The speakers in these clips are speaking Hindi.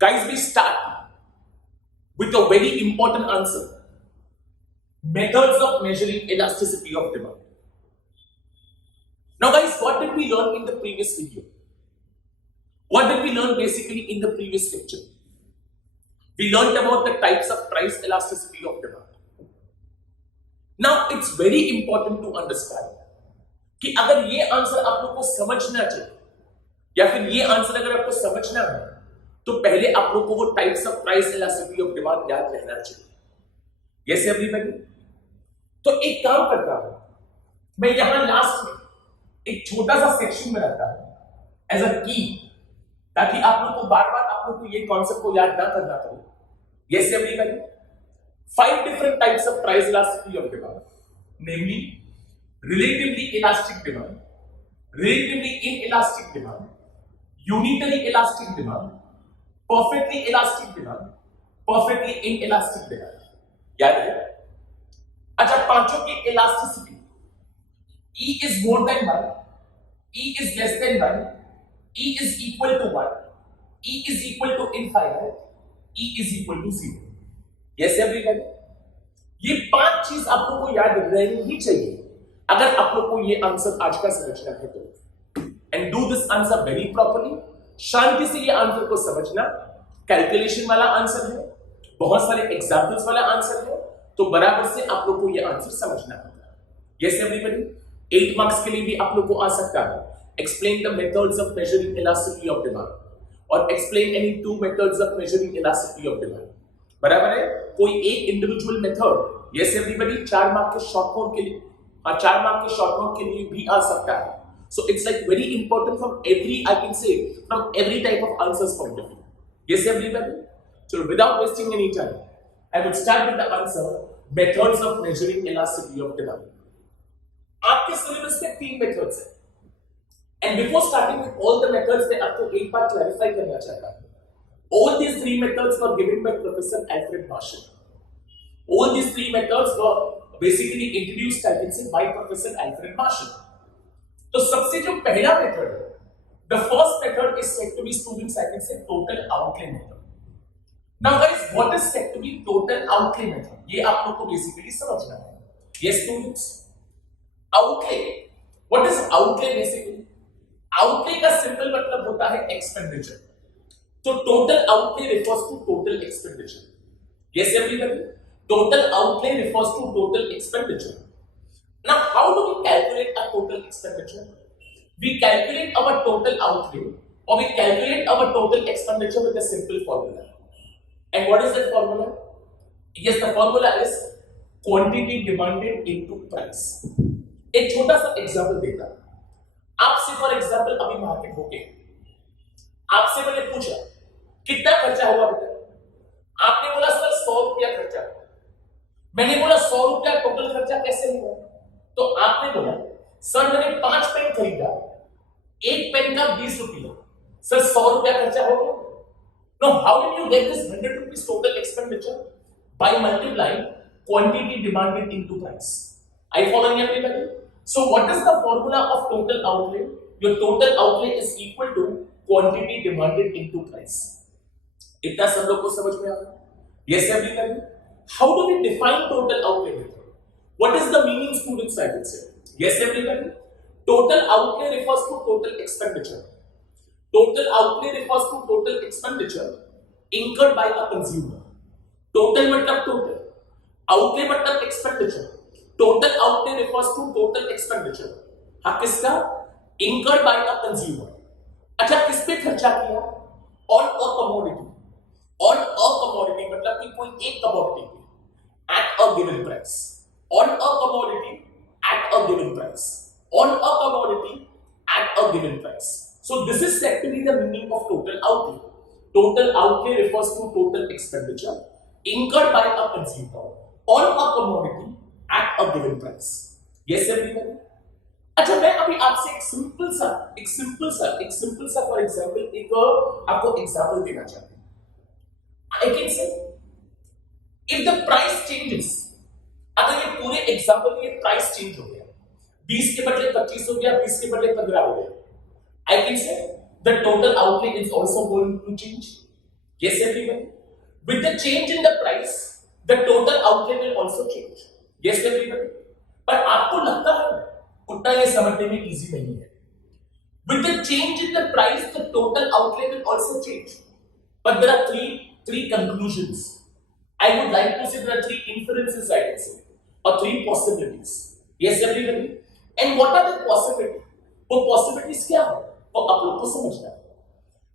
Guys, we start with a very important answer. Methods of measuring elasticity of demand. Now guys, what did we learn in the previous video? What did we learn basically in the previous lecture? We learned about the types of price elasticity of demand. Now it's very important to understand कि अगर ये आंसर आप लोग को समझना चाहिए या फिर ये आंसर अगर आपको समझना है तो पहले आप लोग को वो types of price elasticity of demand याद रहना चाहिए। Yes everybody. तो एक काम करता हूं, मैं यहां लास्ट में एक छोटा सा सेक्शन में रखता हूं एज अ की, ताकि आप लोग को बार बार आप लोग को ये कॉन्सेप्ट को याद ना करना पड़े। Yes everybody. 5 different types of price elasticity of demand, namely relatively elastic demand, relatively inelastic demand, unitary elastic demand, perfectly elastic demand, perfectly inelastic demand. याद है? अच्छा, पांचों की elasticity E is more than 1, E is less than 1, E is equal to 1, E is equal to infinite, E is equal to 0. Yes everybody? ये 5 चीज आप लोग को याद रहनी ही चाहिए अगर आप लोग को ये आंसर आज का समझना है तो। And do this answer very properly. शांति से ये आंसर को समझना। कैलकुलेशन वाला आंसर है, बहुत सारे एग्जांपल्स वाला आंसर है, तो बराबर से आप लोग को ये आंसर समझना होगा। Yes everybody. 8 मार्क्स के लिए भी आप लोग को आ सकता है explain the methods of measuring elasticity of demand और explain any 2 methods of measuring elasticity of demand. बराबर है? कोई एक individual method yes everybody 4 mark के शॉर्ट नोट के लिए और 4 मार्क के शॉर्ट नोट के लिए भी आ सकता है। So it's like very important from every I can से from every type of answers point of view. Yes everybody. So without wasting any time I will start with the answer methods of measuring elasticity of demand. आपके सिलेबस में 3 मेथड्स हैं and before starting with all the methods मैं आपको एक बात क्लैरिफाई करना चाहता हूं। All these 3 methods were given by Professor Alfred Marshall. All these 3 methods were basically introduced, I can say, by Professor Alfred Marshall. तो सबसे जो पहला मेथड है, the first method is said to be, students, I can say, total outlay method. Now guys, what is said to be total outlay method? ये आप लोग को basically समझना है। Yes students, outlay. What is outlay basically? Outlay का simple मतलब होता है expenditure. So total outlay refers to total expenditure. Yes everybody? Total outlay refers to total expenditure. Now how do we calculate a total expenditure? We calculate our total outlay or we calculate our total expenditure with a simple formula. And what is that formula? Yes, the formula is quantity demanded into price. एक छोटा सा एग्जांपल देता हूं। आपसे फॉर एग्जांपल अभी मार्केट हो गए, आपसे मैंने पूछा कितना खर्चा हुआ बेटा, आपने बोला सर 100 रुपया खर्चा। मैंने बोला 100 रुपया टोटल खर्चा कैसे हुआ, तो आपने बोला सर मैंने 5 पेन खरीदा, एक पेन का 20 रुपया, सर 100 रुपया खर्चा हो गया। No, how did you get this 100 rupees total expenditure? By multiplying quantity demanded into price. Are you following everybody? So what is the formula of total outlay? Your total outlay is equal to quantity demanded into price. इतना सब लोग को समझ में आ रहा है? Yes everybody. How do we define total outlay method? What is the meaning, students, I will say? Yes everybody. Total outlay refers to total expenditure. Total outlay refers to total expenditure incurred by a consumer. Total मतलब total, outlay मतलब expenditure. Total outlay refers to total expenditure. हाँ किसका? Incurred by a consumer. अच्छा, किस पे खर्चा किया? On a commodity. On a commodity मतलब कि कोई एक commodity पे at a given price. On a commodity at a given price. On a commodity at a given price. So this is said to be the meaning of total outlay. Total outlay refers to total expenditure incurred by a consumer on a commodity at a given price. Yes everyone? अच्छा, मैं अभी आपसे एक सिंपल सा फॉर एग्जांपल एक आपको एग्जांपल देना चाहता हूं। I can say if the price changes, अगर ये पूरे एग्जांपल में प्राइस चेंज हो गया, 20 के बदले 25 हो गया, 20 के बदले 15 हो गया, I can say the total outlay is also going to change. Yes, everybody. With the change in the price, the total outlay will also change. Yes, everybody. पर आपको लगता है उतना ये समझने में इजी नहीं है. With the change in the price, the total outlay will also change. But there are three conclusions. I would like to say there are three inferences I can say, or three possibilities. Yes, everybody. And what are the possibilities? वो possibilities क्या है? वो आप लोग को समझना है.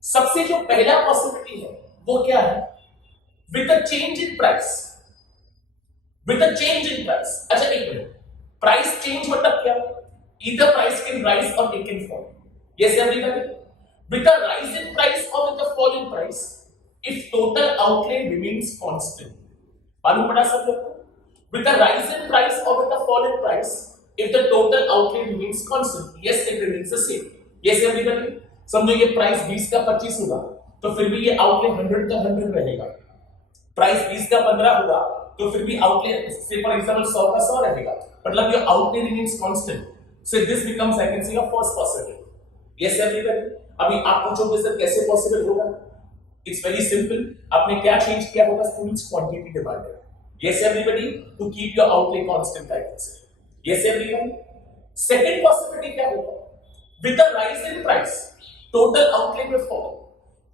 सबसे जो पहला possibility है, वो क्या है? With a change in price. With a change in price. अच्छा एक मिनट. Price change मतलब क्या? Either price can rise or it can fall. Yes, everybody. With a rise in price or with a fall in price, if total outlay remains constant. मालूम पड़ा सब लोग को? With a rise in price or with a fall in price, if the total outlay remains constant, yes, it remains the same. Yes, everybody. समझो ये प्राइस 20 का 25 होगा, तो फिर भी ये outlay 100 का 100 रहेगा. प्राइस 20 का 15 होगा, तो फिर भी outlay से फॉर एग्जांपल 100 का 100 रहेगा. मतलब ये outlay remains constant. So this becomes I can say a first possibility. Yes, everybody. अभी आप पूछोगे सर कैसे पॉसिबल होगा? It's very simple. आपने क्या चेंज किया होगा? Students quantity demanded. Yes, everybody. To keep your outlay constant, I can say. Yes, everyone. Second possibility क्या होगा? With a rise in price, total outlay will fall,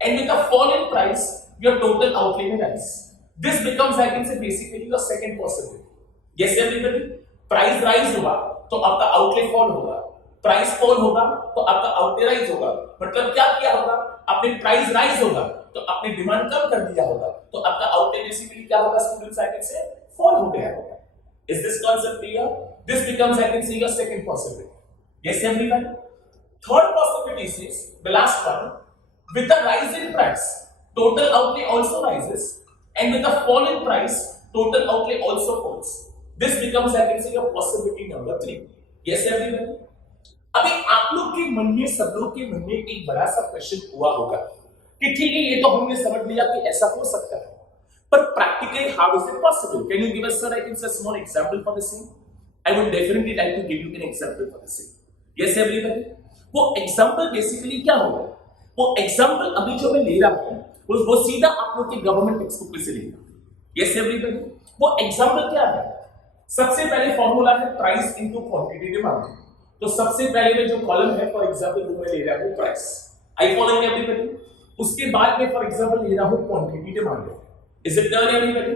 and with a fall in price, your total outlay will rise. This becomes I can say basically your second possibility. Yes, everybody. Price rise होगा तो आपका outlay fall होगा. प्राइस फॉल होगा तो आपका आउटले राइज होगा. मतलब क्या किया होगा? आपने प्राइस राइज होगा तो आपने डिमांड कम कर दिया होगा, तो आपका आउटले बेसिकली क्या होगा? Students I can say fall हो गया होगा. Is this concept clear? This becomes I can say your second possibility. Yes everyone. Third possibility is the last one. With the rise in price, total outlay also rises, and with the fall in price, total outlay also falls. This becomes I can say your possibility number 3. Yes everyone. अभी आप लोग के मन में, सब लोग के मन में एक बड़ा सा क्वेश्चन हुआ होगा कि ठीक है ये तो हमने समझ लिया कि ऐसा हो सकता है, पर practically how is it possible? Can you give us sir I can say small example for the same? I would definitely like to give you an example for the same. Yes everybody. वो एग्जांपल बेसिकली क्या होगा? वो एग्जांपल अभी जो मैं ले रहा हूं वो सीधा आप लोग के गवर्नमेंट टेक्स्ट बुक में से लेगा. Yes everybody. वो एग्जांपल क्या है? सबसे पहले फॉर्मूला है प्राइस इनटू क्वांटिटी डिमांड. तो सबसे पहले में जो कॉलम है फॉर एग्जांपल वो मैं ले रहा हूं प्राइस. आई फॉलोइंग एवरीबॉडी. उसके बाद में फॉर एग्जांपल ले रहा हूं quantity demanded. Is it clear everybody?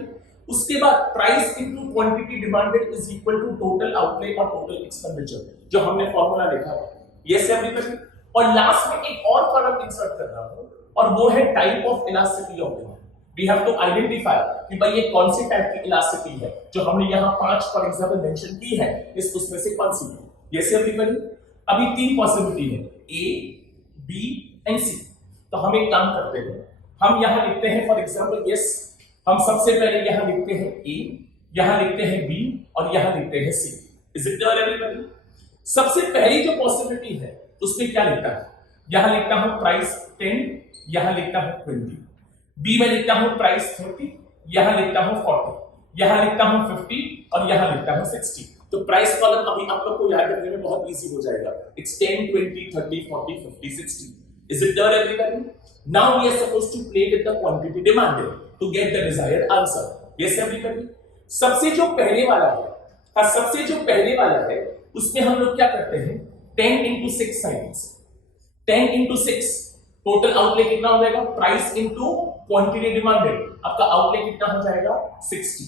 उसके बाद price into quantity demanded is equal to total outlay और टोटल एक्सपेंडिचर, जो हमने फॉर्मूला देखा था. Yes everybody. और लास्ट में एक और कॉलम इंसर्ट कर रहा हूं और वो है type of elasticity of demand. We have to identify कि भाई ये कौन सी टाइप की इलास्टिसिटी है, जो हमने यहां 5 फॉर एग्जांपल मेंशन की है, इस उसमें से कौन सी है. Yes everybody. अभी 3 पॉसिबिलिटी है, ए, बी एंड सी. तो हम एक काम करते हैं, हम यहां लिखते हैं फॉर एग्जांपल यस, हम सबसे पहले यहां लिखते हैं ए, यहां लिखते हैं बी और यहां लिखते हैं C. Is it clear everybody? सबसे पहली जो पॉसिबिलिटी है उसमें क्या लिखता है? यहां लिखता हूं प्राइस 10, यहां लिखता हूं 20. बी में लिखता हूं प्राइस 30, यहां लिखता हूं 40, यहां लिखता हूं 50 और यहां लिखता हूं 60. तो प्राइस कॉलम अभी आप लोग को याद रखने में बहुत इजी हो जाएगा. It's 10, 20, 30, 40, 50, 60. Is it clear everybody? Now we are supposed to play with the quantity demanded to get the desired answer. Yes everybody. सबसे जो पहले वाला है, हाँ सबसे जो पहले वाला है उसमें हम लोग क्या करते हैं? 10 into 6 times 10 into 6 total outlay कितना हो जाएगा? प्राइस इनटू क्वांटिटी डिमांडेड, आपका आउटले कितना हो जाएगा? 60.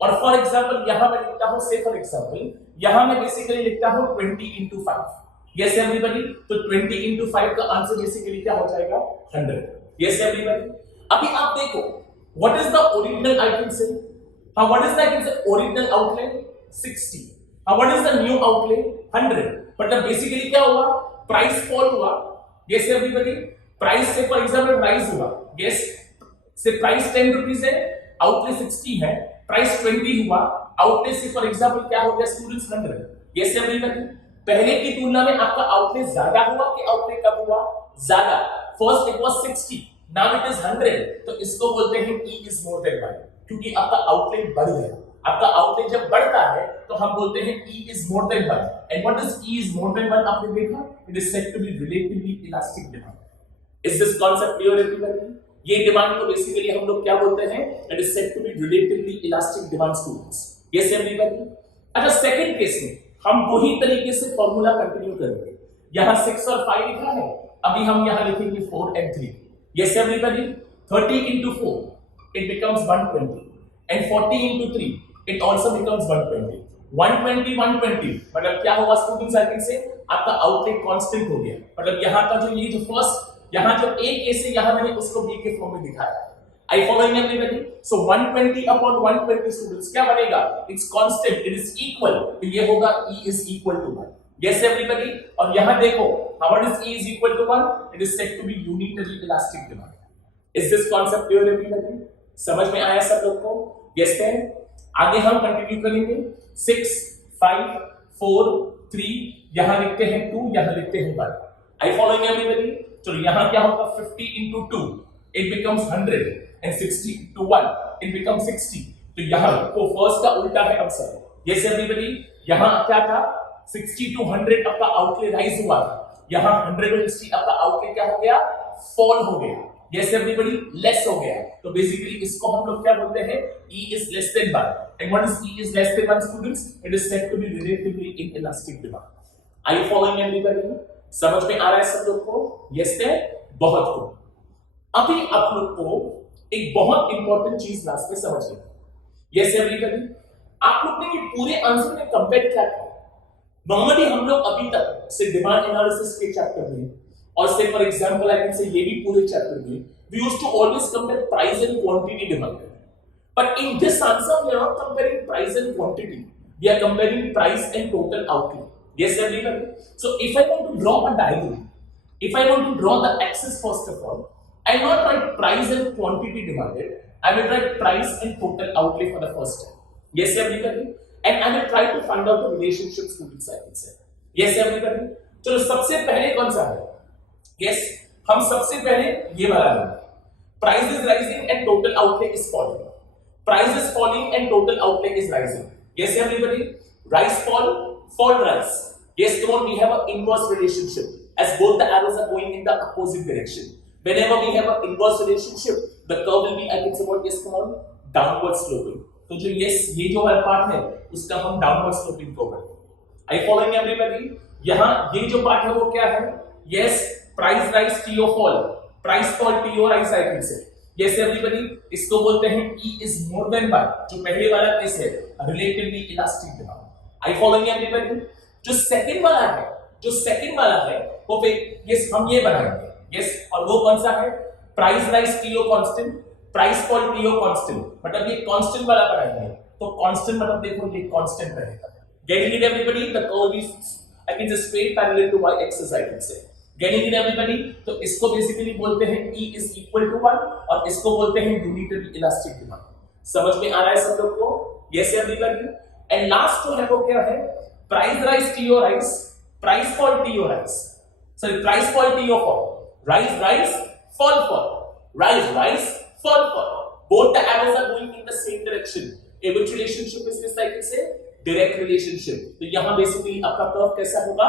और फॉर एग्जांपल यहां मैं लिखता हूं, से फॉर एग्जांपल यहां मैं बेसिकली लिखता हूं 20 into 5. Yes everybody. तो 20 into 5 का आंसर बेसिकली क्या हो जाएगा? 100. Yes everybody. अभी आप देखो what is the original I can say, हां what is the I can say original outlay 60. हां what is the new outlay 100. मतलब बेसिकली क्या हुआ? प्राइस फॉल हुआ. Yes everybody. Price say for example rise हुआ. यस से प्राइस 10 रुपीस है, आउटले 60 है, प्राइस 20 हुआ, आउटले से फॉर एग्जांपल क्या हो गया स्टूडेंट्स? 100. Yes everybody. पहले की तुलना में आपका आउटले ज्यादा हुआ कि आउटले कम हुआ? ज्यादा. First it was 60, now it is 100. तो इसको बोलते हैं E is more than 1, क्योंकि आपका आउटले बढ़ गया. आपका आउटले जब बढ़ता है तो हम बोलते हैं E is more than 1. And what is E is more than 1? आपने देखा, it is said to be relatively elastic demand. Is this concept clear everybody? ये डिमांड को बेसिकली हम लोग क्या बोलते हैं, it is said to be relatively elastic demand students. Yes everybody. अच्छा सेकंड केस में हम वही तरीके से फॉर्मूला कंटिन्यू करेंगे। यहां 6 और 5 लिखा है, अभी हम यहां लिखेंगे 4 and 3। Yes everybody. 30 into 4 it becomes 120 and 40 into 3 it also becomes 120। 120 मतलब क्या होगा स्टूडेंट्स, आई थिंक से आपका आउटलेट कांस्टेंट हो गया। मतलब यहाँ का जो ये जो फर्स्ट यहाँ जो ए केस है यहाँ मैंने उसको बी के फॉर्म में दिखाया। I following everybody. So 120 upon 120 students क्या बनेगा, it's constant, it is equal, तो ये होगा E is equal to 1। Yes everybody. और यहाँ देखो what is E is equal to 1, it is said to be unitary elastic demand. Is this concept clear everybody? समझ में आया सब लोग को? यस देन आगे हम कंटिन्यू करेंगे। 6 5 4 3 यहां लिखते हैं 2, यहां लिखते हैं 1। आई फॉलोइंग एवरीबॉडी। तो यहां क्या होगा 50 into 2 it becomes 100 and 60 to 1 it becomes 60। तो यहां को फर्स्ट का उल्टा है आंसर। Yes everybody. यहां क्या था 60 to 100 आपका आउटले राइज हुआ था, यहां 100 to 60 आपका आउटले क्या हो गया, फॉल हो गया। यस एवरीबॉडी, लेस हो गया। तो बेसिकली इसको हम लोग क्या बोलते हैं, E is less than 1। and what is E is less than 1 students, it is said to be relatively inelastic demand। are you following everybody? समझ में आ रहा है सब लोग को? यस है, बहुत खूब। अभी आप लोग को एक बहुत इंपॉर्टेंट चीज लास्ट में समझिए। Yes everybody. आप लोग ने ये पूरे आंसर में कंपेयर क्या किया? नॉर्मली हम लोग अभी तक से डिमांड एनालिसिस के चैप्टर में और से फॉर एग्जांपल आई कैन से ये भी पूरे चैप्टर में we used to always compare price and quantity demand. But in this answer we are not comparing price and quantity, we are comparing price and total outlay. Yes everybody. So if I want to draw a diagram, if I want to draw the axis first of all, I will not write price and quantity demanded, I will write price and total outlay for the first time. Yes everybody. And I will try to find out the relationship students I can say. Yes everybody. चलो सबसे पहले कौन सा है? Yes, हम सबसे पहले ये वाला लेंगे। Price is rising and total outlay is falling. Price is falling and total outlay is rising. Yes everybody. Rise fall, fall rise. Yes, come on, we have an inverse relationship as both the arrows are going in the opposite direction. Whenever we have an inverse relationship, the curve will be, I can say what, yes, come on, downward sloping. तो जो yes ये जो वाला पार्ट है उसका हम downward sloping को करते हैं। Are you following everybody? यहाँ ये जो पार्ट है वो क्या है? Yes, price rise TO fall, price fall TO rise I can say. Yes everybody, इसको बोलते हैं E is more than 1, जो पहले वाला केस है relatively elastic demand। Are you following everybody? जो सेकंड वाला है वो पे यस हम ये बनाएंगे। यस और वो कौन सा है? Price rise T O constant, price fall T O constant. मतलब ये कांस्टेंट वाला बनाएंगे तो कांस्टेंट मतलब देखो ये कांस्टेंट रहेगा। Getting it everybody? The curve is I can just straight parallel to Y axis I can say. Getting it everybody? तो इसको बेसिकली बोलते हैं E is equal to 1 और इसको बोलते हैं यूनिटरी इलास्टिक डिमांड। समझ में आ रहा है सब लोग को? Yes everybody. एंड लास्ट जो है वो क्या है? Price rise TO rise, price fall TO rise. Sorry, price fall TO fall. Rise rise, fall fall. Rise rise, fall fall. Both the arrows are going in the same direction. A which relationship is this? I can say direct relationship. तो यहाँ basically आपका curve कैसा होगा?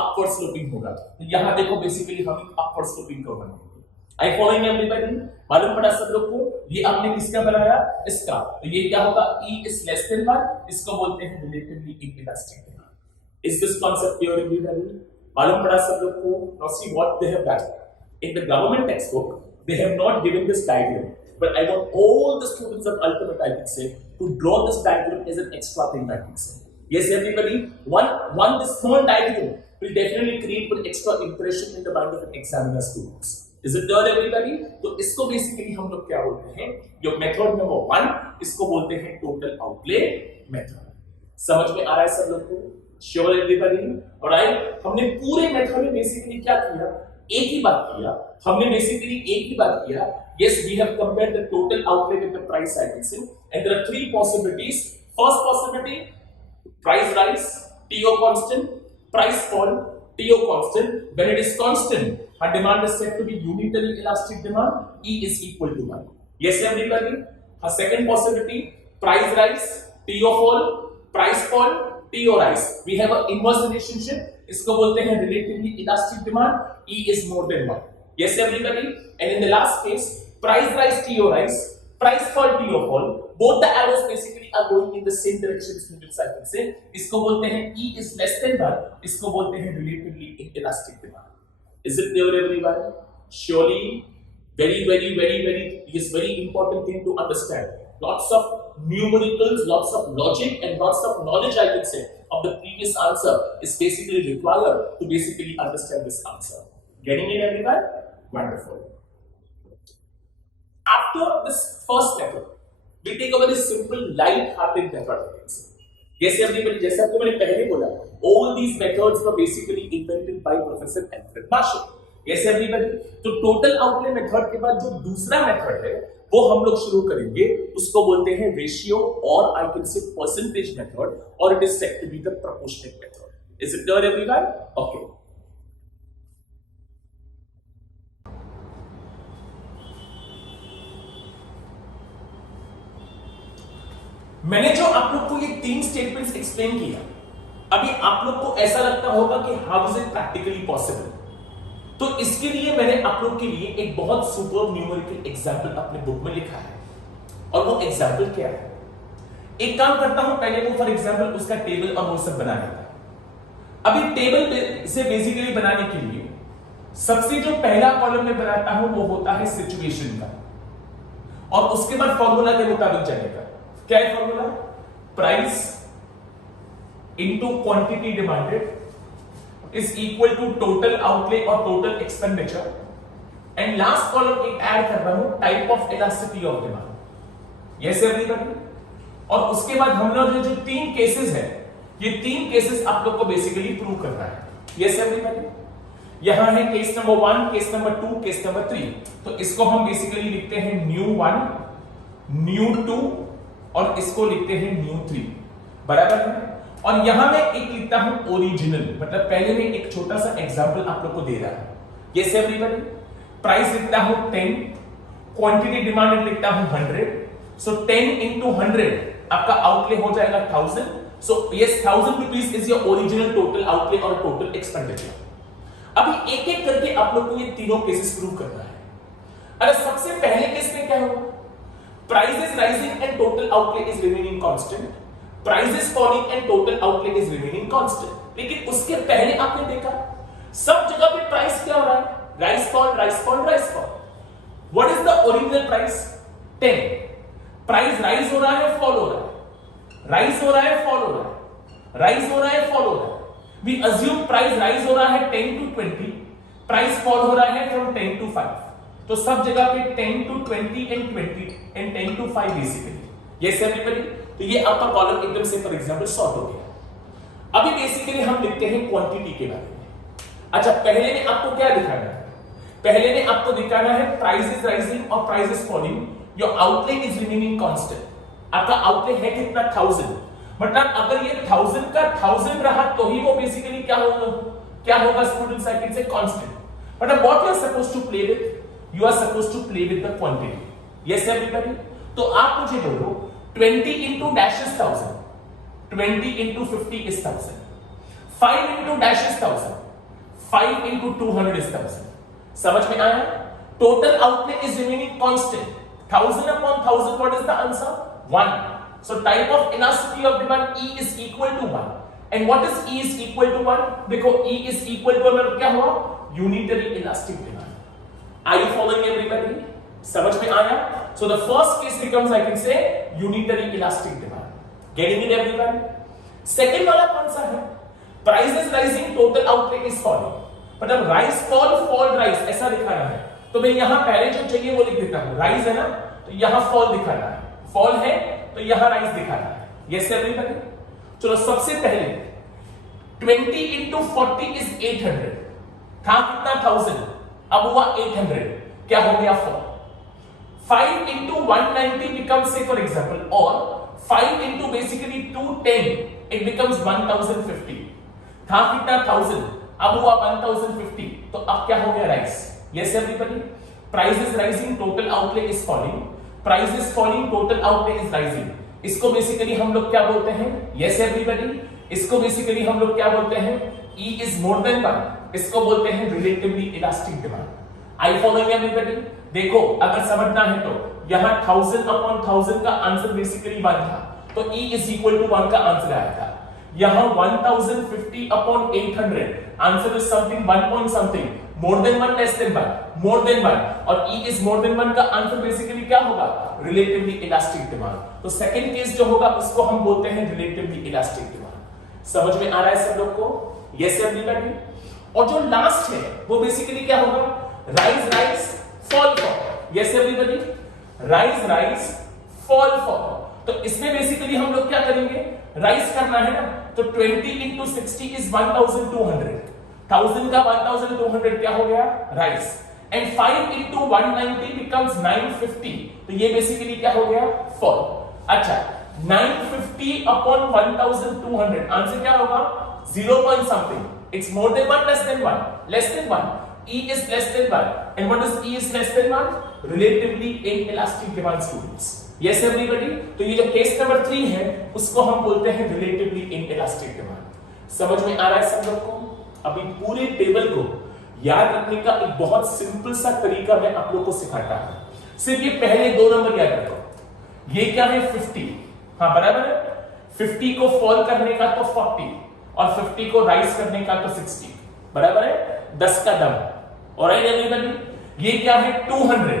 Upward sloping होगा। तो यहाँ देखो basically हम upward sloping curve बनाएंगे। I following everybody? मालूम पड़ा सब लोग को? ये आपने किसका बनाया? इसका। तो ये क्या होगा? E is less than 1. इसको बोलते हैं relatively inelastic. Is this concept clear everybody? मालूम पड़ा सब लोग को? Now see what they have done. In the government textbook, they have not given this diagram, but I want all the students of ultimate I can say to draw this diagram as an extra thing I can say. Yes everybody, one this small diagram will definitely create an extra impression in the mind of an examiner students. Is it clear everybody? तो इसको basically हम लोग क्या बोलते हैं? जो method number 1 इसको बोलते हैं total outlay method. समझ में आ रहा है सब लोग को? Sure everybody? ऑलराइट, हमने पूरे मेथड में बेसिकली क्या किया? एक ही बात किया। हमने बेसिकली एक ही बात किया। Yes, we have compared the total outlay with the price cycle and there are 3 possibilities. First possibility, price rise T O constant, price fall T O constant. When it is constant, our demand is said to be unitary elastic demand, E is equal to 1. Yes everybody? A second possibility, price rise TO fall, price fall TO rise. We have an inverse relationship. इसको बोलते हैं relatively elastic demand. E is more than 1. Yes everybody? And in the last case, Price rise to your rise, price fall to your fall. Both the arrows basically are going in the same direction. Students, I can say इसको बोलते हैं E is less than 1. इसको बोलते हैं relatively inelastic demand. Is it clear everyone? Surely, very it is very important thing to understand. Lots of numericals, lots of logic, and lots of knowledge, I can say, of the previous answer is basically required to basically understand this answer. Getting it, everyone? Wonderful. After this first method, we take a very simple, light-hearted method. Yes, everybody, जैसे आपको मैंने पहले बोला, all these methods were basically invented by Professor Alfred Marshall. Yes, everybody. तो total outlay method के बाद जो दूसरा method है, वो हम लोग शुरू करेंगे. उसको बोलते हैं ratio or I can say percentage method, or it is said to be the proportionate method. Is it clear, everyone? Okay. मैंने जो आप लोग को ये 3 स्टेटमेंट्स एक्सप्लेन किया, अभी आप लोग को ऐसा लगता होगा कि how is it practically possible. तो इसके लिए मैंने आप लोग के लिए एक बहुत सुपर न्यूमेरिकल एग्जांपल अपने बुक में लिखा है. और वो एग्जांपल क्या है? एक काम करता हूं, पहले वो फॉर एग्जांपल उसका टेबल और वो सब बना लेता है. अभी टेबल से बेसिकली बनाने के लिए सबसे जो पहला कॉलम में बनाता हूं वो होता है सिचुएशन का, और उसके बाद फॉर्मूला के मुताबिक चलेगा. क्या है formula? Price into quantity demanded is equal to total outlay और total expenditure, and last column एक ऐड कर रहा हूं, type of elasticity of demand. Yes everybody. और उसके बाद हम लोग जो 3 केसेस है, ये 3 केसेस आप लोग को बेसिकली प्रूव करना है. Yes everybody. यहां है case number 1, case number 2, case number 3. तो इसको हम बेसिकली लिखते हैं न्यू 1, न्यू 2 और इसको लिखते हैं न्यू 3. बराबर है. और यहां मैं एक लिखता हूं ओरिजिनल, मतलब पहले में एक छोटा सा एग्जांपल आप लोग को दे रहा है. Yes everybody. प्राइस लिखता हूं 10, क्वांटिटी डिमांडेड लिखता हूं 100. सो 10 into 100 आपका आउटले हो जाएगा 1000. So yes, 1000 rupees is your original total outlay और टोटल एक्सपेंडिचर. अभी एक एक करके आप लोग को ये तीनों केसेस प्रूव करना है. अरे सबसे पहले केस में क्या होगा? Price is rising and total outlay is remaining constant. Price is falling and total outlay is remaining constant. लेकिन उसके पहले आपने देखा सब जगह पे प्राइस क्या हो रहा है? Rise fall, rise fall, rise fall. What is the original price? 10. Price rise हो रहा है, फॉल हो रहा है, राइज हो रहा है, फॉल हो रहा है, राइज हो रहा है, फॉल हो रहा है. We assume प्राइस राइज हो रहा है 10 to 20, प्राइस फॉल हो रहा है from 10 to 5. तो सब जगह पे 10 to 20 and 20 and 10 to 5 basically. Yes everybody. तो ये आपका कॉलम एकदम से फॉर एग्जांपल सॉर्ट हो गया. अभी बेसिकली हम लिखते हैं क्वांटिटी के बारे में. अच्छा, पहले में आपको क्या दिखाना है? पहले में आपको दिखाना है प्राइस इज राइजिंग और price is falling, your outlay is remaining constant. आपका आउटले है कितना? 1000. मतलब अगर ये 1000 का 1000 रहा तो ही वो बेसिकली क्या होगा students? I can say constant. मतलब what you are supposed to play with? You are supposed to play with the quantity. Yes, everybody. तो आप मुझे बोलो 20 into dash is 1000. 20 into 50 is 1000. 5 into dash is 1000. 5 into 200 is 1000. समझ में आया? Total outlay is remaining constant. 1000 upon 1000. What is the answer? 1. So type of elasticity of demand E is equal to 1. And what is E is equal to 1? देखो E is equal to मतलब क्या हुआ? Unitary elastic demand. Are you following everybody? समझ में आया? So the first case becomes, I can say, unitary elastic demand. Getting it, everyone? Second वाला कौन सा है? Price is rising, total outlay is falling. मतलब rise fall fall rise ऐसा दिखाना है. तो मैं यहाँ पहले जो चाहिए वो लिख देता हूँ. rise है ना, तो यहाँ fall दिखाना है. fall है तो यहाँ rise दिखाना है. Yes, everybody? चलो सबसे पहले 20 into 40 is 800. था कितना? 1000. अब हुआ 800. क्या हो गया? 4. 5 into 190 becomes, say for example, or 5 into basically 210, it becomes 1050. था कितना? 1000. अब हुआ 1050. तो अब क्या हो गया? Rise. Yes everybody. Price is rising, total outlay is falling. Price is falling, total outlay is rising. इसको बेसिकली हम लोग क्या बोलते हैं? Yes everybody. इसको बेसिकली हम लोग क्या बोलते हैं? E is more than 1. इसको बोलते हैं रिलेटिवली इलास्टिक डिमांड. आई फॉलोइंग एवरीबॉडी? देखो अगर समझना है तो यहाँ 1000 अपॉन 1000 का आंसर बेसिकली 1 था, तो E इज इक्वल टू 1 का आंसर आया था। यहाँ 1050 upon 800 answer is something 1 point something, more than 1 less than 1, more than 1, और E इज मोर देन 1 का आंसर बेसिकली क्या होगा, रिलेटिवली इलास्टिक डिमांड। तो सेकंड केस जो होगा उसको हम बोलते हैं रिलेटिवली इलास्टिक डिमांड। समझ में आ रहा है सब लोग को? Yes everybody. और जो लास्ट है वो बेसिकली क्या होगा, rise rise fall fall. Yes everybody, rise rise fall fall. तो इसमें बेसिकली हम लोग क्या करेंगे, राइज करना है ना, तो 20 into 60 is 1200, 1000 का 1200 क्या हो गया, राइज, एंड 5 into 190 becomes 950, तो ये बेसिकली क्या हो गया, फॉल। अच्छा 950 upon 1200 आंसर क्या होगा, 0 point something, it's more than 1 less than 1, less than 1, E is less than 1, and what is E is less than 1, relatively inelastic demand students। Yes everybody, तो ये जो केस नंबर 3 है उसको हम बोलते हैं रिलेटिवली इनइलास्टिक डिमांड। समझ में आ रहा है सब लोग को? अभी पूरे टेबल को याद रखने का एक बहुत सिंपल सा तरीका मैं आप लोग को सिखाता हूं। सिर्फ ये पहले 2 नंबर याद रखो। ये क्या है, 50, हाँ बराबर है, 50 को फॉल करने का तो 40 और 50 को राइज करने का तो 60, बराबर है, 10 का दम। ऑलराइट एवरीबॉडी, ये क्या है 200,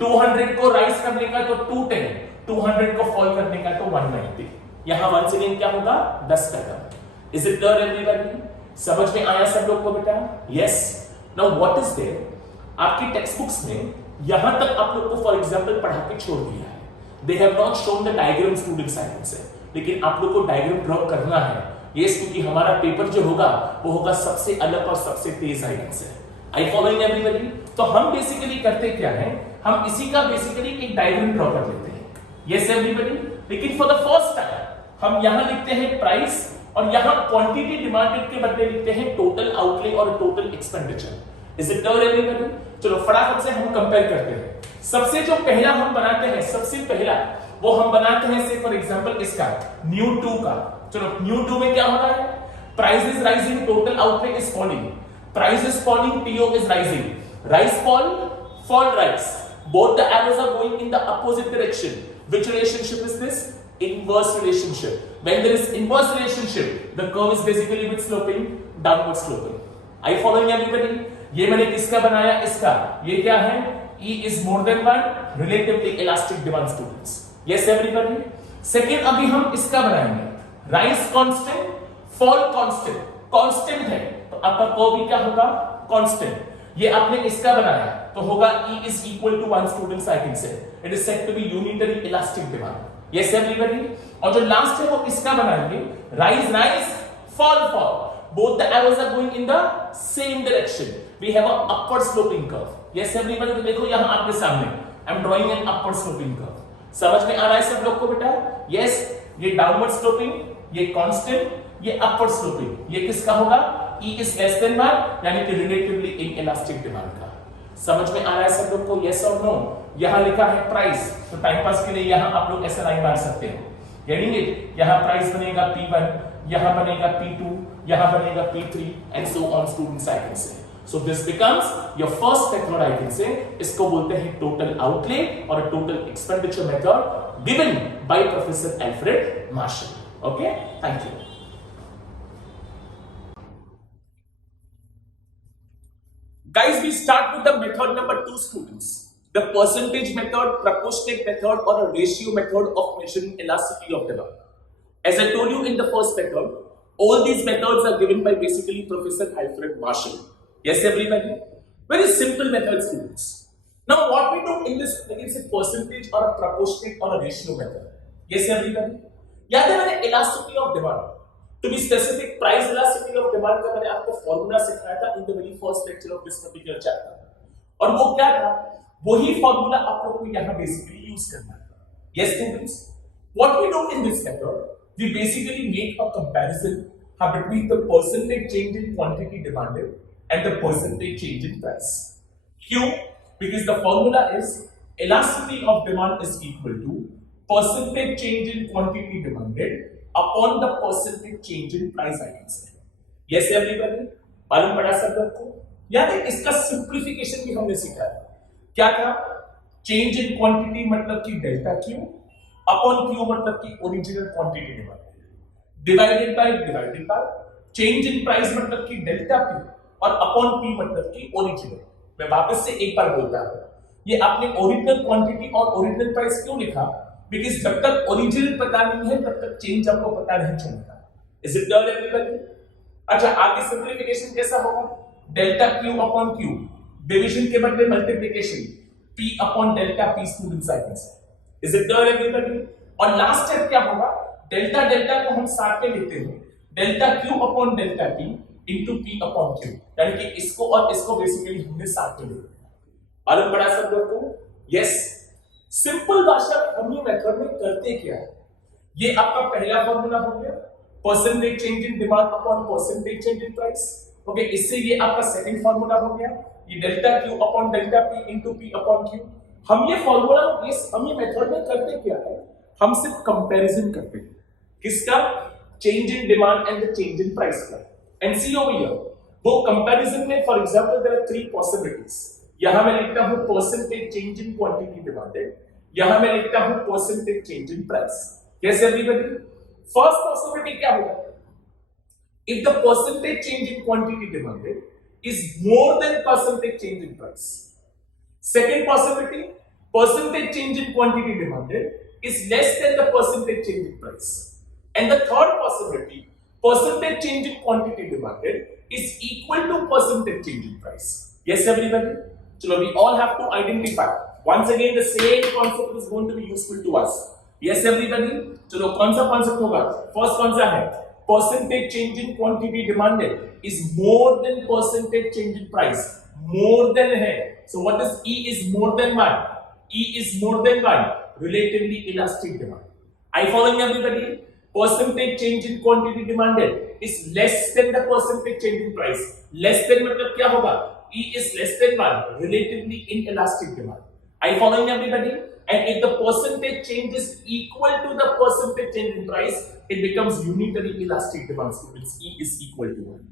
200 को राइज करने का तो 210, 200 को फॉल करने का तो 190। यहां वंस अगेन क्या होगा, 10 का दम। Is it clear everybody? समझ में आया सब लोग को बेटा? Yes. Now what is there, आपकी टेक्स्ट बुक्स में यहां तक आप लोग को फॉर एग्जांपल पढ़ा के छोड़ दिया है, they have not shown the diagram students, I can से, लेकिन आप लोग को डायग्राम ड्रॉ करना है। यस, क्योंकि हमारा पेपर जो होगा वो होगा सबसे अलग और सबसे तेज, आई कैन से। आई फॉलोइंग एवरीबॉडी? तो हम बेसिकली करते क्या है, हम इसी का बेसिकली एक डायग्राम ड्रॉ कर लेते हैं। यस एवरीबॉडी, लेकिन फॉर द फर्स्ट टाइम हम यहां लिखते हैं प्राइस और यहां क्वांटिटी डिमांडेड के बदले लिखते हैं टोटल आउटले और total expenditure. Is it clear everybody? चलो फटाफट से हम कंपेयर करते हैं। सबसे जो पहला हम बनाते हैं, सबसे पहला वो हम बनाते हैं से फॉर एग्जांपल इसका न्यू 2 का। चलो न्यू 2 में क्या हो रहा है, price is rising, total outlay is falling, price is falling, T O is rising, rise fall, fall rise, both the arrows are going in the opposite direction. Which relationship is this? Inverse relationship. When there is inverse relationship, the curve is basically with sloping, downward sloping. Are you following everybody? ये मैंने किसका बनाया, इसका, ये क्या है, E is more than 1, relatively elastic demand students. Yes everybody? Second अभी हम इसका बनाएंगे, rise constant, fall constant, constant है, तो आपका कर्व भी क्या होगा, constant। ये आपने इसका बनाया तो होगा E is equal to 1 students, I can say it is said to be unitary elastic demand. Yes everybody? और जो लास्ट है वो इसका बनाएंगे, rise rise fall fall, both the arrows are going in the same direction, we have a upward sloping curve. Yes everybody? तो देखो यहां आपके सामने I am drawing an upward sloping curve. समझ में आ रहा है सब लोग को बेटा? Yes, ये downward sloping, ये constant, ये upward sloping, ये किसका होगा, E is less than 1, यानी कि रिलेटिवली इनइलास्टिक डिमांड का। समझ में आ रहा है सब लोग को? यस और नो? यहां लिखा है प्राइस, तो टाइम पास के लिए यहां आप लोग ऐसा लाइन मार सकते हो, यानी यहां प्राइस बनेगा P1, यहां बनेगा P2, यहां बनेगा P3 and so on students, I can से। So this becomes your first method, I can से। इसको बोलते हैं टोटल आउटले और total expenditure method given by professor Alfred Marshall. Okay, thank you. Guys, we start with the method number 2 students. The percentage method, proportionate method or a ratio method of measuring elasticity of demand. As I told you in the first method, all these methods are given by basically Professor Alfred Marshall. Yes everybody? Very simple method students. Now what we do in this, like it's a percentage or a proportionate or a ratio method. Yes everybody? याद है मैंने elasticity of demand, to be specific price elasticity of demand का मैंने आपको फॉर्मूला सिखाया था in the very first lecture of this particular chapter, और वो क्या था, वही फॉर्मूला आप लोग को यहाँ बेसिकली यूज करना है। Yes students, what we do in this method, we basically make a comparison between the percentage change in quantity demanded and the percentage change in price. Q, because the formula is elasticity of demand is equal to percentage change in quantity demanded upon the percentage change in price, I can say. Yes everybody? मालूम पड़ा सब लोग को? याद है इसका सिंप्लीफिकेशन भी हमने सीखा है। क्या था? चेंज इन क्वांटिटी मतलब कि डेल्टा क्यू अपॉन क्यू मतलब कि original quantity divided by change in price मतलब कि डेल्टा पी और अपॉन पी मतलब कि ओरिजिनल। मैं वापस से एक बार बोलता हूं, ये आपने ओरिजिनल क्वांटिटी और ओरिजिनल प्राइस क्यों लिखा? बिकॉज जब तक ओरिजिनल पता नहीं है तब तक चेंज आपको पता नहीं चलेगा। Is it clear everybody? अच्छा, आगे सिंपलीफिकेशन कैसा होगा? Delta Q upon Q, division के बदले multiplication p upon delta p students I can से। Is it clear everybody? और लास्ट स्टेप क्या होगा? डेल्टा डेल्टा को हम साथ में लेते हैं, delta Q upon delta p into p upon q, यानी कि इसको और इसको बेसिकली हमने साथ में लिया। मालूम पड़ा सब लोग को? यस। सिंपल भाषा में हम ये मेथड में करते क्या है? ये आपका पहला फॉर्मूला हो गया, percentage change in demand upon percentage change in price. Okay, इससे ये आपका सेकंड फॉर्मूला हो गया, ये delta Q upon delta P into P upon Q. हम ये फॉर्मूला हम ये मेथड में करते क्या है? हम सिर्फ कंपैरिजन करते हैं। किसका? Change in demand and the change in price का। एंड सी ओवर हियर, वो कंपैरिजन में for example there are 3 possibilities. यहां मैं लिखता हूं percentage change in quantity demanded, यहां मैं लिखता हूं percentage change in price. Yes everybody? First possibility क्या होगा? If the percentage change in quantity demanded is more than percentage change in price. Second possibility, percentage change in quantity demanded is less than the percentage change in price. And the third possibility, percentage change in quantity demanded is equal to percentage change in price. Yes, everybody? So we all have to identify. Once again, the same concept is going to be useful to us. Yes, everybody? चलो कौन सा कॉन्सेप्ट होगा? फर्स्ट कौन सा है? Percentage change in quantity demanded is more than percentage change in price. More than है, so what is E is more than 1? E is more than 1, relatively elastic demand. Are you following everybody? Percentage change in quantity demanded is less than the percentage change in price. Less than मतलब क्या होगा? E is less than 1, relatively inelastic demand. Are you following everybody? And if the percentage change is equal to the percentage change in price, it becomes unitary elastic demand. Students, E is equal to 1.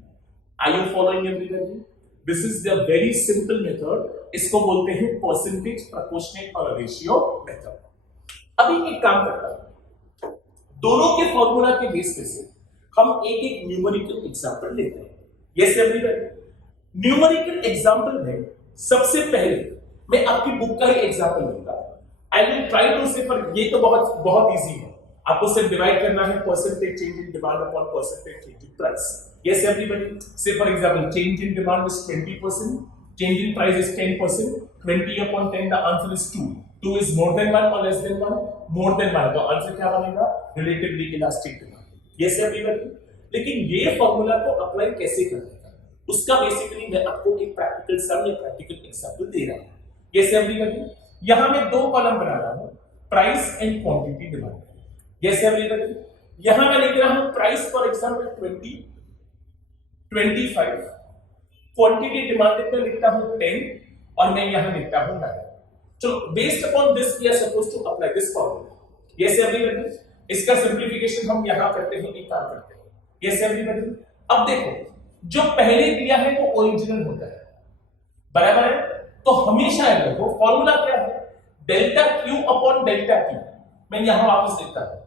Are you following everybody? This is the very simple method. इसको बोलते हैं percentage proportionate और ratio method. अभी एक काम करता हूं, दोनों के फॉर्मूला के बेस पे से हम एक एक न्यूमेरिकल एग्जांपल लेते हैं। Yes everybody? न्यूमेरिकल एग्जांपल में सबसे पहले मैं आपकी बुक का ही एग्जांपल लूंगा। I will try to say, पर ये तो बहुत इजी है, आपको सिर्फ डिवाइड करना है percentage change in demand upon percentage change in price. Yes everybody? Say for example change in demand is 20%, change in price is 10%, 20 upon 10 the answer is 2। 2 is more than 1 और लेस देन 1? मोर देन 1, तो आंसर क्या बनेगा? Relatively elastic demand. Yes everybody? लेकिन ये फॉर्मूला को अप्लाई कैसे करना है उसका बेसिकली मैं आपको एक प्रैक्टिकल सम या प्रैक्टिकल एग्जांपल दे रहा हूं। Yes everybody? यहां मैं 2 कॉलम बना रहा हूं, price and quantity demand. Yes everybody? यहां मैं लिख रहा हूं price for example 20, 25, quantity demanded में लिखता हूं 10 और मैं यहां लिखता हूं 9। चलो, based upon this we are supposed to apply this formula. Yes everybody? इसका सिंपलीफिकेशन हम यहां करते हैं, एक काम करते हैं। Yes everybody? अब देखो, जो पहले दिया है वो ओरिजिनल होता है, बराबर है? तो हमेशा याद रखो फॉर्मूला क्या है? Delta Q upon delta P. मैं यहां वापस लिखता हूं,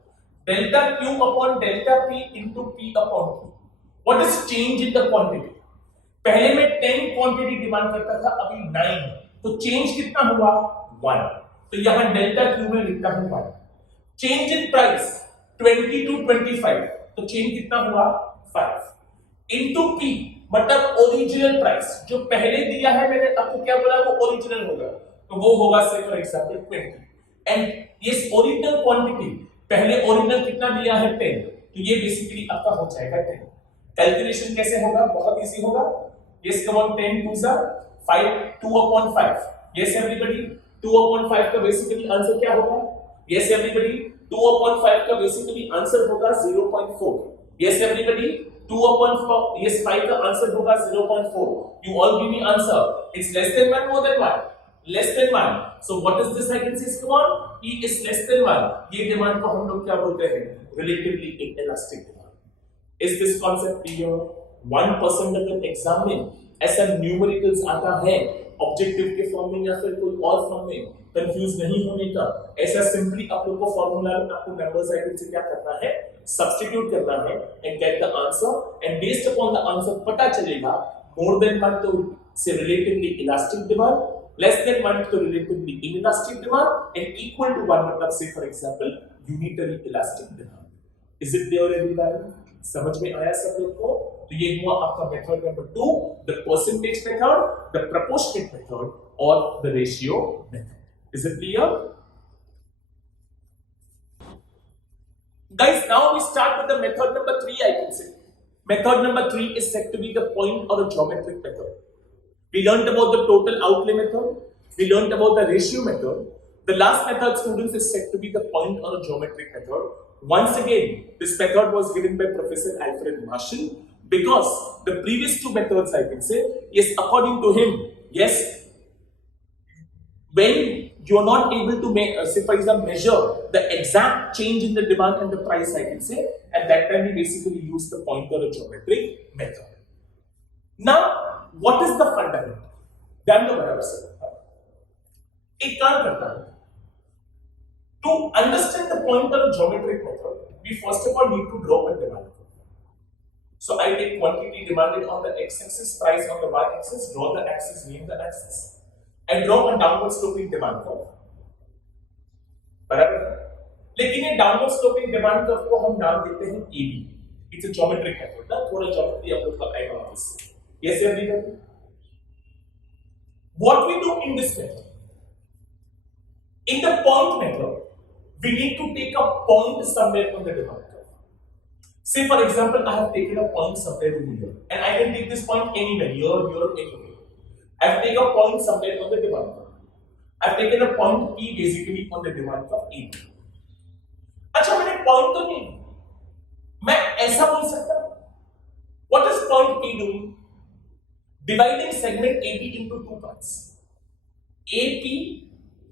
delta Q upon delta P into P upon Q. What is change in the quantity? पहले मैं 10 क्वांटिटी डिमांड करता था, अभी 9, तो चेंज कितना हुआ? 1। तो यहां डेल्टा क्यू में लिखता हूं 1। चेंज इन प्राइस 20 टू 25, तो चेंज कितना हुआ? 5 इनटू पी मतलब ओरिजिनल प्राइस, जो पहले दिया है मैंने आपको क्या बोला, वो ओरिजिनल होगा, तो वो होगा से फॉर एग्जांपल 20। एंड ये ओरिजिनल क्वांटिटी पहले ओरिजिनल कितना दिया है? 10, तो ये बेसिकली आपका हो जाएगा 10। कैलकुलेशन कैसे होगा? बहुत इजी होगा। यस कम ऑन, 10 2 जा 5, 2 अपॉन 5। Yes everybody? 2 अपॉन 5 का बेसिकली आंसर क्या होगा? Yes everybody? 2 अपॉन 5 का बेसिकली आंसर होगा 0.4। Yes everybody? 2 upon 4, yes 5 का आंसर होगा 0.4. You all give me answer. It's less than 1, more than 1? Less than 1. So what is this I can say? Come on, E is less than 1. ये डिमांड को हम लोग क्या बोलते हैं? Relatively inelastic demand. Is this concept clear? 1% अगर एग्जाम में ऐसा न्यूमेरिकल्स आता है ऑब्जेक्टिव के फॉर्म में या फिर कोई और फॉर्म में, कंफ्यूज नहीं होने का। ऐसा सिंपली आप लोग को फॉर्मूला में आपको नंबर्स आइटम से क्या करना है, सब्स्टिट्यूट करना है and get the answer, and based upon the answer पता चलेगा मोर देन 1 तो से relatively elastic demand, less than 1 to relatively inelastic demand and equal to 1 मतलब say for example unitary elastic demand. Is it there everybody? समझ में आया सब लोग को? तो ये हुआ आपका method number 2, the percentage method, the proportionate method or the ratio method. Is it clear? Guys, now we start with the method number 3, I can say. Method number 3 is said to be the point or a geometric method. We learned about the total outlay method. We learned about the ratio method. The last method, students, is said to be the point or a geometric method. Once again, this method was given by Professor Alfred Marshall because the previous two methods, I can say, yes, according to him, yes, when you are not able to make, say for example, measure the exact change in the demand and the price, I can say, at that time we basically use the point or a geometric method. Now, what is the fundamental? ध्यान दो बराबर से। एक काम करता हूं। To understand the point of geometric method, we first of all need to draw a demand curve. So I take quantity demanded on the x-axis, price on the y-axis, draw the axis, name the axis. I draw a downward sloping demand curve. बराबर? लेकिन ये downward sloping demand curve को हम नाम देते हैं AB. It's a geometric method. ना थोड़ा geometry आप लोग का आएगा इससे. Yes, everybody. What we do in this method? In the point method, we need to take a point somewhere on the demand curve. Say, for example, I have taken a point somewhere over here, and I can take this point anywhere, here, anywhere. I have taken a point somewhere on the demand curve. I have taken a point P basically on the demand curve A. अच्छा, मैंने point तो नहीं, मैं ऐसा बोल सकता हूँ. What is point P doing? Dividing segment AB into two parts, AP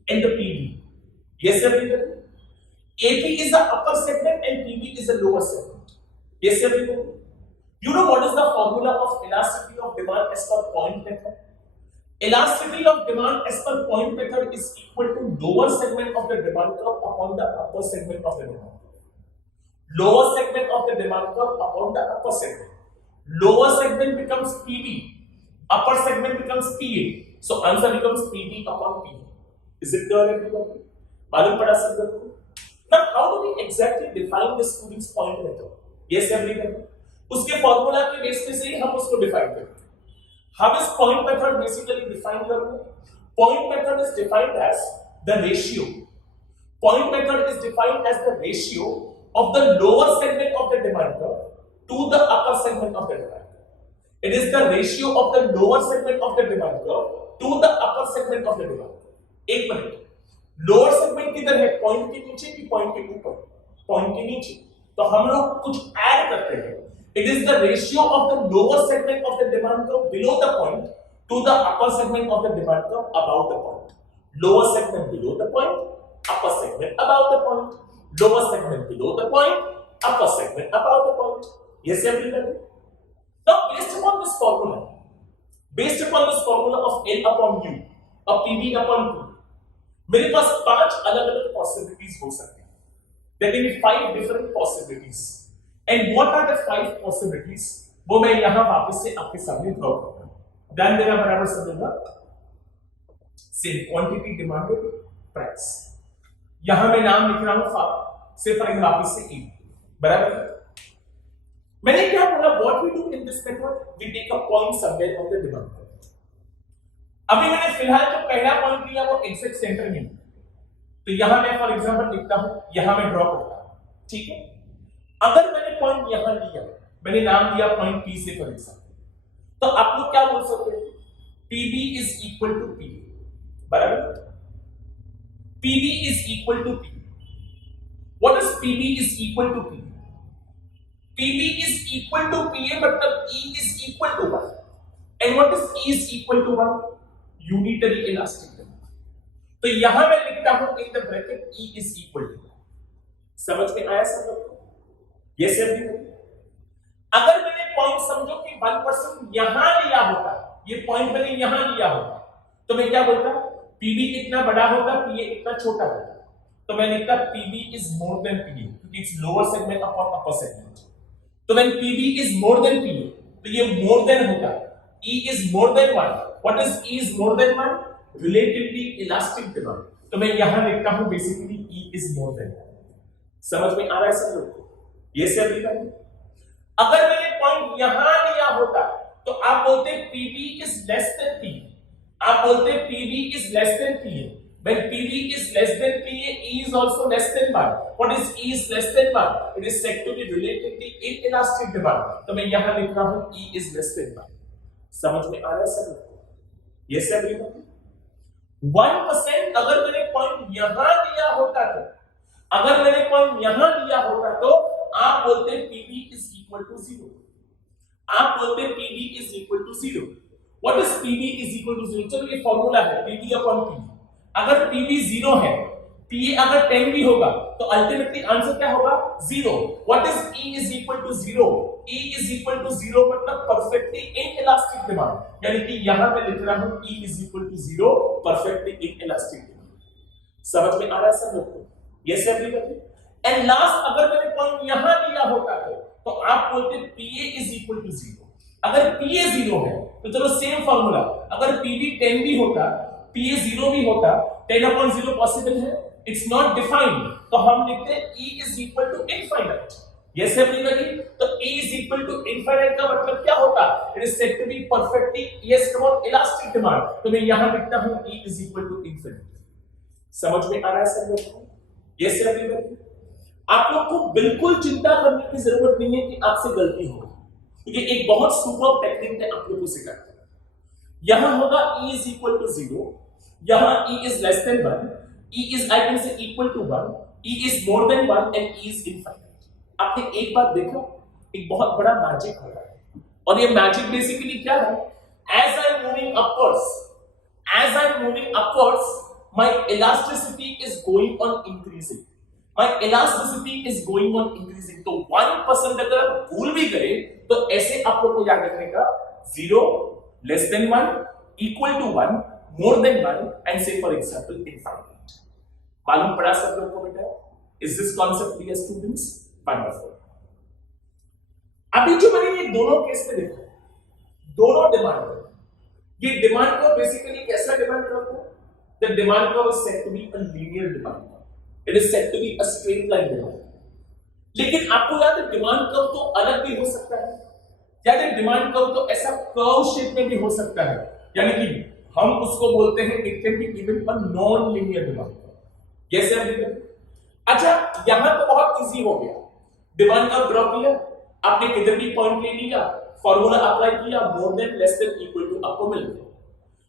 and the PB. Yes, everybody. AP is the upper segment and PB is the lower segment. Yes, everybody. You know what is the formula of elasticity of demand as per point method? Elasticity of demand as per point method is equal to lower segment of the demand curve upon the upper segment of the demand curve. Lower segment of the demand curve upon the upper segment. Lower segment becomes PB. Upper segment becomes PA. So answer becomes PB upon PA. Is it clear, everybody? मालूम पड़ा सब लोग को? Now how do we exactly define the student's point method? Yes, everybody. उसके फॉर्मूला के बेस पे से ही हम उसको डिफाइन करते हैं. How is point method basically defined करूँ? Point method is defined as the ratio. Point method is defined as the ratio of the lower segment of the demand curve to the upper segment of the demand curve. It is the ratio of the lower segment of the demand curve to the upper segment of the demand curve. एक मिनट, लोअर सेगमेंट किधर है? पॉइंट के नीचे कि पॉइंट के ऊपर? पॉइंट के नीचे. तो हम लोग कुछ ऐड करते हैं. It is the ratio of the lower segment of the demand curve below the point to the upper segment of the demand curve above the point. Lower segment below the point, upper segment above the point. Lower segment below the point, upper segment above the point. Yes, everybody. Now, based upon this formula of L upon U, or PB upon 2, मेरे पास 5 अलग-अलग possibilities हो सकते हैं. There can be 5 different possibilities. And what are the 5 possibilities? वो मैं यहाँ वापस से आपके सामने ड्रॉ करता हूँ. ध्यान देना बराबर समझना. Say quantity demanded, price. यहाँ मैं नाम लिख रहा हूँ. Say for example वापस से E. बराबर? मैंने क्या बोला? What we do in this method? We take a point somewhere on the demand curve. अभी मैंने फिलहाल जो पहला पॉइंट लिया वो एग्जैक्ट सेंटर में, तो यहां मैं फॉर एग्जांपल लिखता हूं, यहां मैं ड्रॉ करता हूं. ठीक है. अगर मैंने पॉइंट यहां लिया, मैंने नाम दिया पॉइंट P से फॉर एग्जांपल, तो आप लोग क्या बोल सकते हैं? PB is equal to P. बराबर? PB is equal to P. What is PB is equal to P? PB is equal to PA, मतलब E is equal to 1. And what is E is equal to 1? Unitary elastic demand. तो यहां मैं लिखता हूं in the bracket E is equal to. समझ में आया सब लोग को? Yes everyone. अगर मैंने पॉइंट समझो कि 1% यहां लिया होता, ये पॉइंट मैंने यहां लिया होता, तो मैं क्या बोलता, पीबी कितना बड़ा होगा, पीए कितना छोटा होगा, तो मैं लिखता PB is more than PA क्योंकि it's lower segment upon upper segment. तो when PB is more than PA तो ये मोर देन होगा, E is more than 1। What is E is more than 1? Relatively elastic demand. तो मैं यहां लिखता हूं basically E is more than 1। समझ में आ रहा है सब लोग को? ये से अभी करेंगे। अगर मैंने पॉइंट यहां लिया होता तो आप बोलते P B is less than P, आप बोलते P B is less than P A. When PV is less than PA, E is also less than 1. What is E is less than 1? It is said to be relatively inelastic demand. तो मैं यहां लिख रहा हूं E is less than 1. समझ में आ रहा है सर? ये सब 1% अगर मैंने पॉइंट यहां लिया होता तो, अगर मैंने पॉइंट यहां लिया होता तो आप बोलते PV is equal to 0. आप बोलते PV is equal to 0. What is PV is equal to 0? चलो ये फॉर्मूला है PV upon PV। अगर PV 0 है, PA अगर 10 भी होगा तो अल्टीमेटली आंसर क्या होगा? 0। What is E is equal to 0? E is equal to 0 मतलब परफेक्टली इनइलास्टिक डिमांड, यानी कि यहां मैं लिख रहा हूं E is equal to 0 perfectly inelastic demand. समझ में आ रहा है सब लोग को? ये से अभी करिए। एंड लास्ट अगर मैंने पॉइंट यहां लिया होता तो आप बोलते PA is equal to 0। अगर PA 0 है तो चलो सेम फार्मूला, अगर PB 10 भी होता, PA 0 भी होता, 10 upon 0 पॉसिबल है? इट्स नॉट डिफाइंड, तो हम लिखते हैं E is equal to infinite। ये से अपनी लगी तो E is equal to infinite का मतलब क्या होता? It is said to be perfectly yes come on elastic demand. तो मैं यहां लिखता हूं E is equal to infinite। समझ में आ रहा है सब लोगों को? ये से अपनी लगी। आप लोग को बिल्कुल चिंता करने की जरूरत नहीं है कि आपसे गलती होगी, क्योंकि एक बहुत सुपर टेक्निक है आप लोगों को सिखाता है। यहां होगा E is equal to 0, यहां E is less than 1, E is I can say equal to 1, E is more than 1 and E is infinite। आपने एक बात देखा, एक बहुत बड़ा मैजिक हो रहा है, और ये मैजिक बेसिकली क्या है? As I am moving upwards, my elasticity is going on increasing। My elasticity is going on increasing। तो 1% अगर भूल भी गए तो ऐसे आप लोग को याद रखने का 0, less than 1, equal to 1, more than 1 and say for example infinite। मालूम पड़ा सब लोग को बेटा? Is this concept clear students? Wonderful। अभी जो मैंने ये दोनों केस में देखा, दोनों डिमांड है, ये डिमांड को बेसिकली कैसा डिमांड करता है? The demand curve is said to be a linear demand curve। It is said to be a straight line demand। लेकिन आपको याद है डिमांड कर्व तो अलग भी हो सकता है, याद है डिमांड कर्व तो ऐसा कर्व शेप में भी हो सकता है, यानी कि हम उसको बोलते हैं it can be even a non linear demand curve. जैसे हम लिखते हैं, अच्छा यहां तो बहुत इजी हो गया, डिमांड कर्व ड्रॉ किया, आपने किधर भी पॉइंट ले लिया, फार्मूला अप्लाई किया, more than less than equal to आपको मिल गया।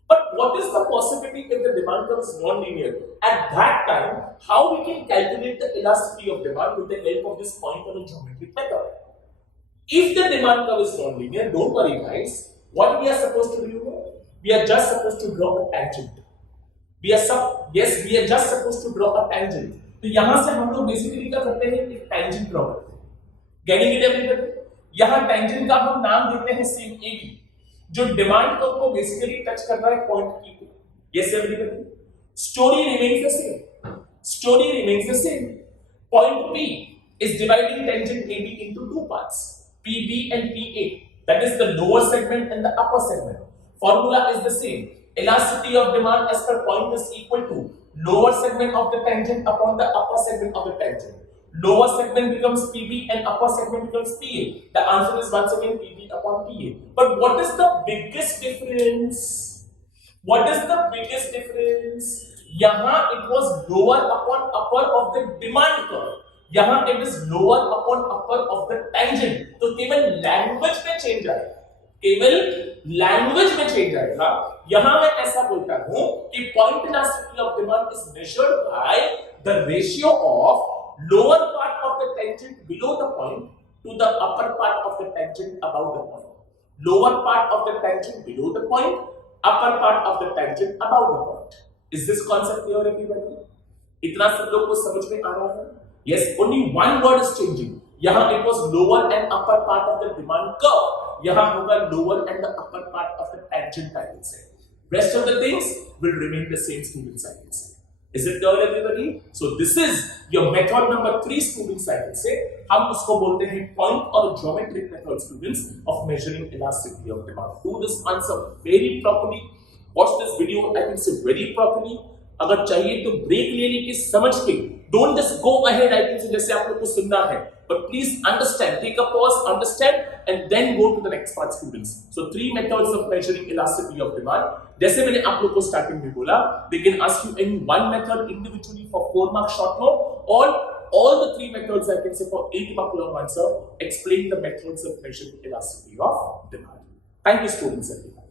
But what is the possibility if the demand curve is non-linear? At that time, how we can calculate the elasticity of demand with the help of this point on a geometric method? If the demand curve is non-linear, don't worry guys. What we are supposed to do? We are just supposed to draw a tangent। we are just supposed to draw a tangent। तो यहां से हम लोग बेसिकली क्या करते हैं? एक tangent ड्रॉ करते हैं। Getting it everybody? यहां tangent का हम नाम देते हैं सेम AB, जो डिमांड कर्व को बेसिकली टच कर रहा है पॉइंट P को। Yes everybody? Story remains the same. Point P is dividing tangent AB into two parts, PB and PA, that is the lower segment and the upper segment। Formula is the same, elasticity of demand as per point is equal to lower segment of the tangent upon the upper segment of the tangent। Lower segment becomes PB and upper segment becomes PA। The answer is once again PB upon PA। But what is the biggest difference? यहाँ it was lower upon upper of the demand curve, यहाँ it is lower upon upper of the tangent। तो केवल लैंग्वेज में चेंज आएगा। यहाँ मैं ऐसा बोलता हूँ कि point elasticity of demand is measured by the ratio of lower part of the tangent below the point to the upper part of the tangent above the point। Lower part of the tangent below the point, upper part of the tangent above the point। Is this concept clear everybody? इतना सब लोग को समझ में आ रहा है? Yes, only one word is changing। यहाँ it was lower and upper part of the demand curve, यहाँ होगा lower and the upper part of the tangent I will say। Rest of the things will remain the same, students, I can say. Is it clear, everybody? So this is your method number 3, students, I can say. हम उसको बोलते हैं point or geometric method, students, of measuring elasticity of demand. Do this answer very properly. Watch this video, I can say, very properly. अगर चाहिए तो ब्रेक ले लेके समझ के, don't just go ahead, I can say, जैसे आप लोग को सुनना है, but please understand, take a pause, understand, and then go to the next part, students. So 3 methods of measuring elasticity of demand. जैसे मैंने आप लोग को स्टार्टिंग में बोला, they can ask you any one method individually for 4 mark short note, or all the 3 methods, I can say, for 8 mark long answer. Explain the methods of measuring elasticity of demand. Thank you, students, everyone.